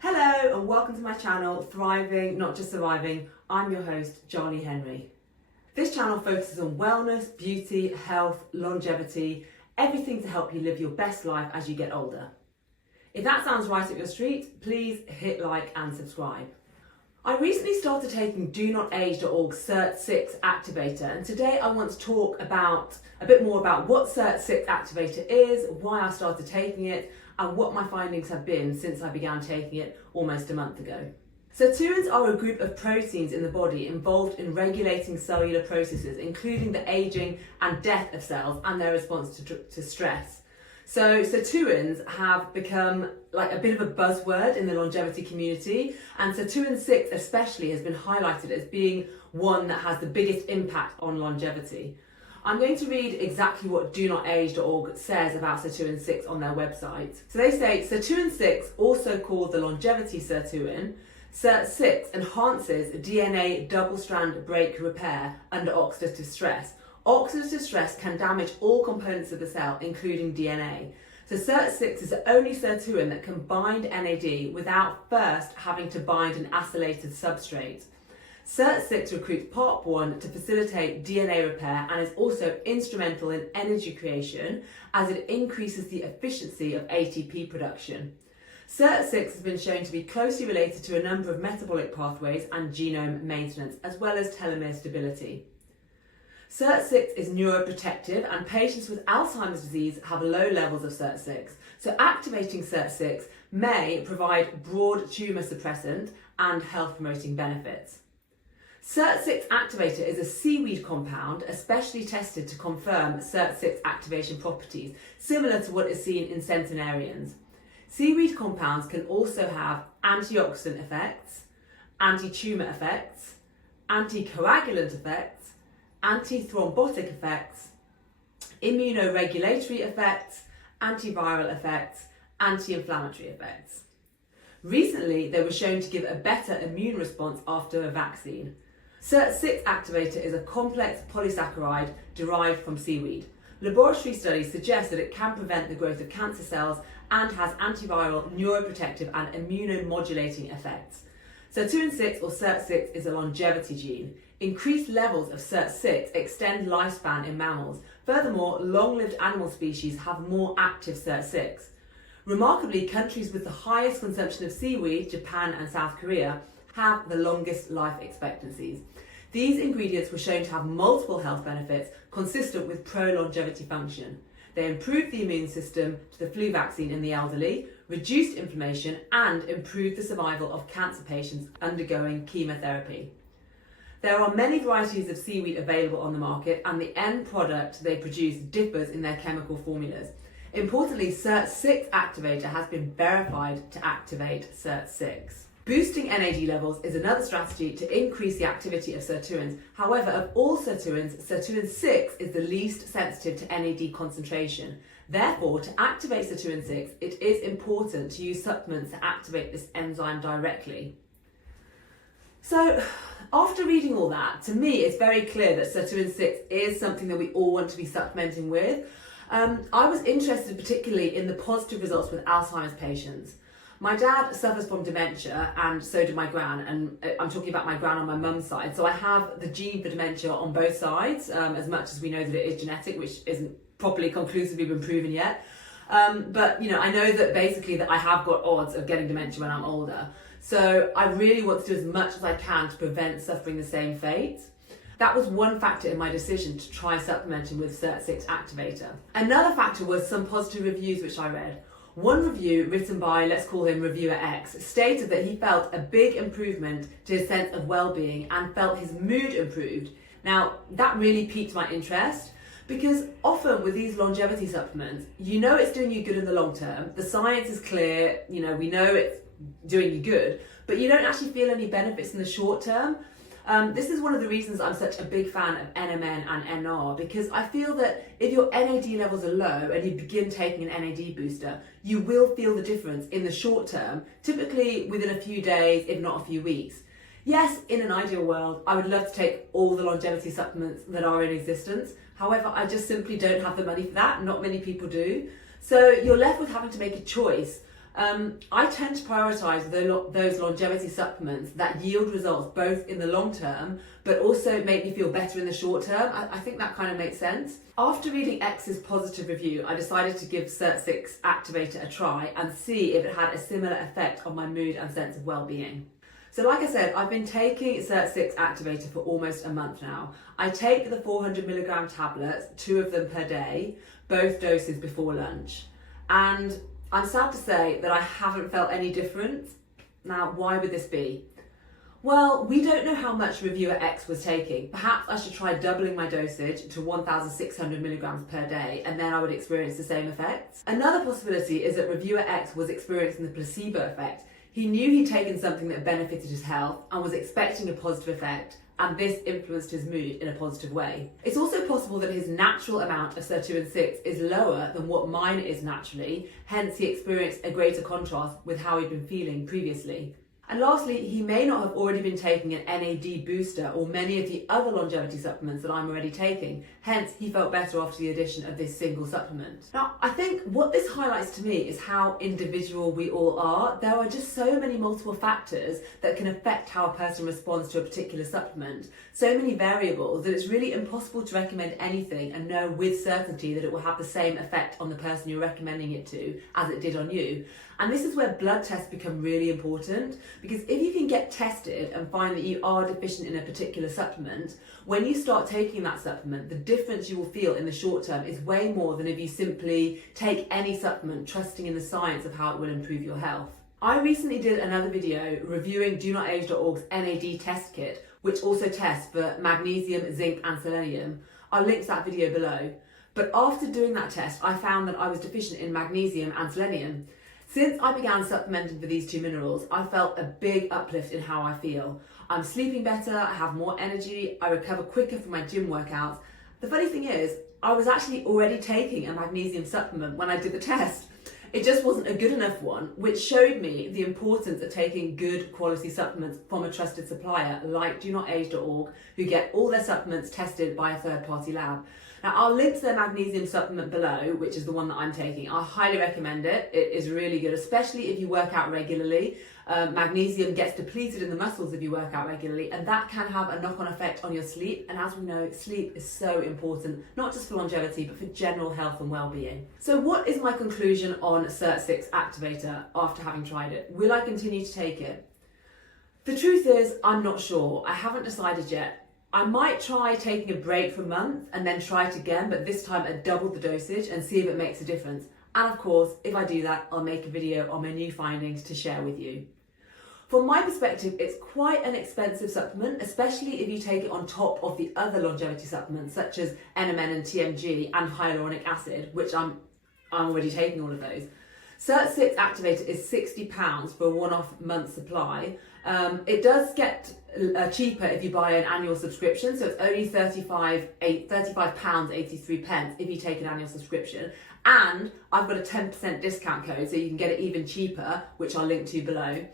Hello and welcome to my channel, Thriving, Not Just Surviving. I'm your host, Johnny Henry. This channel focuses on wellness, beauty, health, longevity, everything to help you live your best life as you get older. If that sounds right up your street, please hit like and subscribe. I recently started taking DoNotAge.org's Sirt Activator, and today I want to talk a bit more about what Sirt Activator is, why I started taking it, and what my findings have been since I began taking it almost a month ago. Sirtuins are a group of proteins in the body involved in regulating cellular processes, including the aging and death of cells and their response to stress. So sirtuins have become like a bit of a buzzword in the longevity community, and Sirtuin 6 especially has been highlighted as being one that has the biggest impact on longevity. I'm going to read exactly what DoNotAge.org says about Sirtuin 6 on their website. So they say, Sirtuin 6, also called the longevity sirtuin, Sirt 6 enhances DNA double-strand break repair under oxidative stress. Oxidative stress can damage all components of the cell, including DNA. So Sirt 6 is the only sirtuin that can bind NAD without first having to bind an acylated substrate. Sirt 6 recruits PARP1 to facilitate DNA repair and is also instrumental in energy creation as it increases the efficiency of ATP production. Sirt 6 has been shown to be closely related to a number of metabolic pathways and genome maintenance, as well as telomere stability. Sirt 6 is neuroprotective, and patients with Alzheimer's disease have low levels of Sirt 6. So activating Sirt 6 may provide broad tumour suppressant and health promoting benefits. Sirt 6 Activator is a seaweed compound especially tested to confirm Sirt 6 activation properties, similar to what is seen in centenarians. Seaweed compounds can also have antioxidant effects, anti-tumour effects, anticoagulant effects, antithrombotic effects, immunoregulatory effects, antiviral effects, anti-inflammatory effects. Recently, they were shown to give a better immune response after a vaccine. Sirt 6 Activator is a complex polysaccharide derived from seaweed. Laboratory studies suggest that it can prevent the growth of cancer cells and has antiviral, neuroprotective and immunomodulating effects. Sirtuin 6 or Sirt 6 is a longevity gene. Increased levels of Sirt 6 extend lifespan in mammals. Furthermore, long-lived animal species have more active Sirt 6. Remarkably, countries with the highest consumption of seaweed, Japan and South Korea, have the longest life expectancies. These ingredients were shown to have multiple health benefits consistent with pro-longevity function. They improved the immune system to the flu vaccine in the elderly, reduced inflammation, and improved the survival of cancer patients undergoing chemotherapy. There are many varieties of seaweed available on the market, and the end product they produce differs in their chemical formulas. Importantly, Sirt 6 Activator has been verified to activate Sirt 6. Boosting NAD levels is another strategy to increase the activity of sirtuins. However, of all sirtuins, Sirtuin 6 is the least sensitive to NAD concentration. Therefore, to activate Sirtuin 6, it is important to use supplements to activate this enzyme directly. So, after reading all that, to me it's very clear that Sirtuin 6 is something that we all want to be supplementing with. I was interested particularly in the positive results with Alzheimer's patients. My dad suffers from dementia, and so did my gran, and I'm talking about my gran on my mum's side. So I have the gene for dementia on both sides, as much as we know that it is genetic, which isn't properly conclusively been proven yet. But you know, I know that basically that I have got odds of getting dementia when I'm older. So I really want to do as much as I can to prevent suffering the same fate. That was one factor in my decision to try supplementing with Sirt 6 Activator. Another factor was some positive reviews which I read. One review written by, let's call him Reviewer X, stated that he felt a big improvement to his sense of well-being and felt his mood improved. Now, that really piqued my interest because often with these longevity supplements, you know it's doing you good in the long term. The science is clear, you know, we know it's doing you good, but you don't actually feel any benefits in the short term. This is one of the reasons I'm such a big fan of NMN and NR, because I feel that if your NAD levels are low and you begin taking an NAD booster, you will feel the difference in the short term, typically within a few days, if not a few weeks. Yes, in an ideal world, I would love to take all the longevity supplements that are in existence. However, I just simply don't have the money for that. Not many people do. So you're left with having to make a choice. I tend to prioritise those longevity supplements that yield results both in the long term, but also make me feel better in the short term. I think that kind of makes sense. After reading X's positive review, I decided to give Sirt Activator a try and see if it had a similar effect on my mood and sense of well-being. So like I said, I've been taking Sirt Activator for almost a month now. I take the 400mg tablets, 2 of them per day, both doses before lunch. And I'm sad to say that I haven't felt any difference. Now, why would this be? Well, we don't know how much reviewer X was taking. Perhaps I should try doubling my dosage to 1,600mg per day, and then I would experience the same effects. Another possibility is that reviewer X was experiencing the placebo effect. He knew he'd taken something that benefited his health and was expecting a positive effect, and this influenced his mood in a positive way. It's also possible that his natural amount of Sirtuin 6 is lower than what mine is naturally, hence he experienced a greater contrast with how he'd been feeling previously. And lastly, he may not have already been taking an NAD booster or many of the other longevity supplements that I'm already taking, hence he felt better after the addition of this single supplement. Now, I think what this highlights to me is how individual we all are. There are just so many multiple factors that can affect how a person responds to a particular supplement, so many variables that it's really impossible to recommend anything and know with certainty that it will have the same effect on the person you're recommending it to as it did on you. And this is where blood tests become really important, because if you can get tested and find that you are deficient in a particular supplement, when you start taking that supplement, the difference you will feel in the short term is way more than if you simply take any supplement trusting in the science of how it will improve your health. I recently did another video reviewing DoNotAge.org's NAD test kit, which also tests for magnesium, zinc and selenium. I'll link to that video below. But after doing that test, I found that I was deficient in magnesium and selenium. Since I began supplementing for these 2 minerals, I felt a big uplift in how I feel. I'm sleeping better, I have more energy, I recover quicker from my gym workouts. The funny thing is, I was actually already taking a magnesium supplement when I did the test. It just wasn't a good enough one, which showed me the importance of taking good quality supplements from a trusted supplier like DoNotAge.org, who get all their supplements tested by a third-party lab. Now, I'll link to their magnesium supplement below, which is the one that I'm taking. I highly recommend it. It is really good, especially if you work out regularly. Magnesium gets depleted in the muscles if you work out regularly, and that can have a knock-on effect on your sleep. And as we know, sleep is so important, not just for longevity, but for general health and well-being. So what is my conclusion on Sirt Activator after having tried it? Will I continue to take it? The truth is, I'm not sure. I haven't decided yet. I might try taking a break for a month and then try it again, but this time at double the dosage and see if it makes a difference. And of course, if I do that, I'll make a video on my new findings to share with you. From my perspective, it's quite an expensive supplement, especially if you take it on top of the other longevity supplements such as NMN and TMG and hyaluronic acid, which I'm already taking all of those. Sirt Activator is £60 for a one-off month supply. It does get cheaper if you buy an annual subscription, so it's only £35.83 if you take an annual subscription. And I've got a 10% discount code, so you can get it even cheaper, which I'll link to below.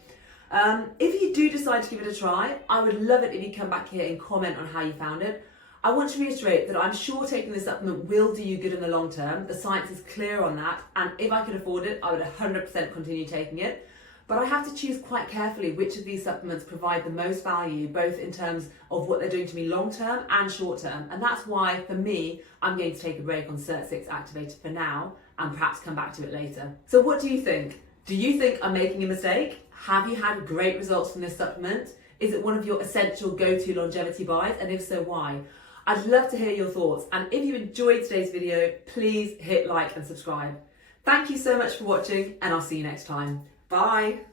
If you do decide to give it a try, I would love it if you come back here and comment on how you found it. I want to reiterate that I'm sure taking this supplement will do you good in the long term. The science is clear on that, and if I could afford it, I would 100% continue taking it. But I have to choose quite carefully which of these supplements provide the most value, both in terms of what they're doing to me long term and short term. And that's why, for me, I'm going to take a break on Sirt Activator for now and perhaps come back to it later. So what do you think? Do you think I'm making a mistake? Have you had great results from this supplement? Is it one of your essential go-to longevity buys? And if so, why? I'd love to hear your thoughts. And if you enjoyed today's video, please hit like and subscribe. Thank you so much for watching, and I'll see you next time. Bye.